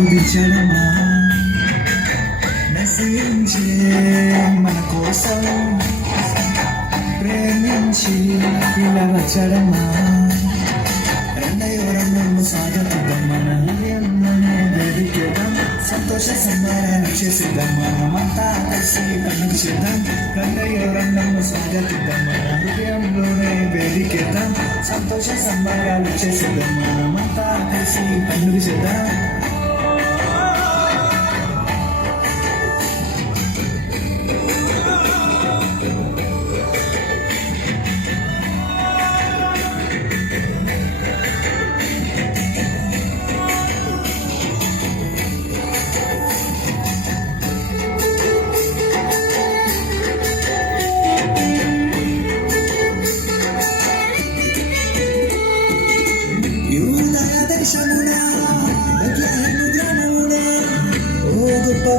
అరుదించడమా నశించే మన కోసం ప్రేమించి ఇలా వచ్చడమా రంగయోరంలో సాగుతుందాం మన హృదయంలోనే వేదికేద్దాం సంతోష సంబరాలు చేసేద్దాం మనమంతా కలిసి పండుగ చేద్దాం రంగయోరంలో సాగుతుందాం మన హృదయంలోనే వేదికేద్దాం సంతోష సంబరాలు చేసేద్దాం మనమంతా కలిసి పండుగ చేద్దాం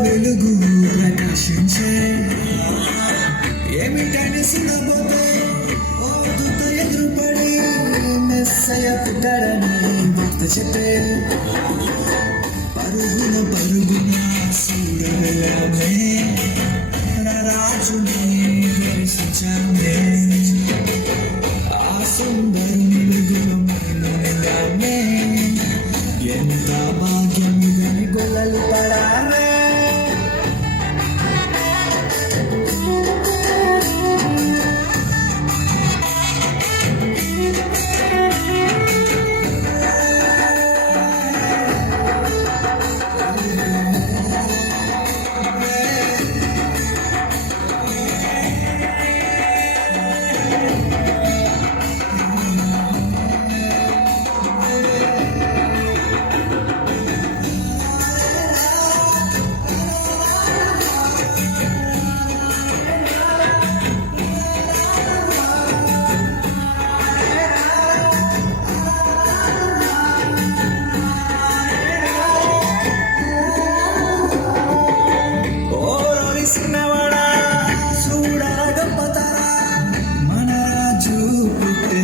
వెలుగు ప్రకాశించే ఏమిటని సులభతే ఓ దూత ఎదురుపడి మెస్సయ పుట్టాడని భక్త చెప్పే పరుగున పరుగున సూరవెల్లమే రాజుని దర్శించామే ఆ సుందరుని గుణమైనగానే ఎంత భాగ్యముదని గొల్లలు పడాలే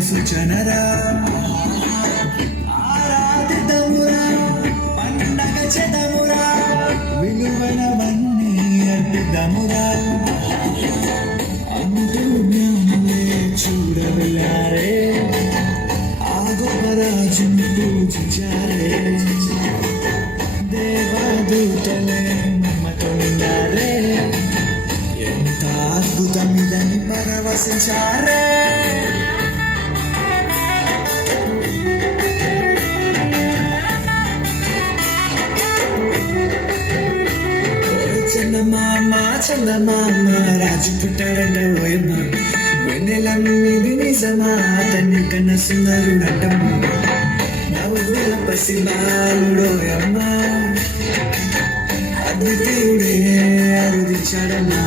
సూచనరా ఆరాధితమురా పండగ చెదమురా విలువైనవన్నీ అద్భుతమురా అంతుజ్ఞానులే చూడవెళ్ళారే ఆ గొప్ప రాజుని పూజించారే దేవదూతలే మమ్మతో నిండారే ఎంత అద్భుతమిదని పరవశించారే చందమామ రాజు పుట్టాడంట ఓయమ్మ వెన్నెల ఇది నిజమా అతన్ని కన్నా సుందరుడంటమ్మ నవ్వుల పసిబాలుడోయమ్మ అద్వితీయుడే అరుదించాడమ్మా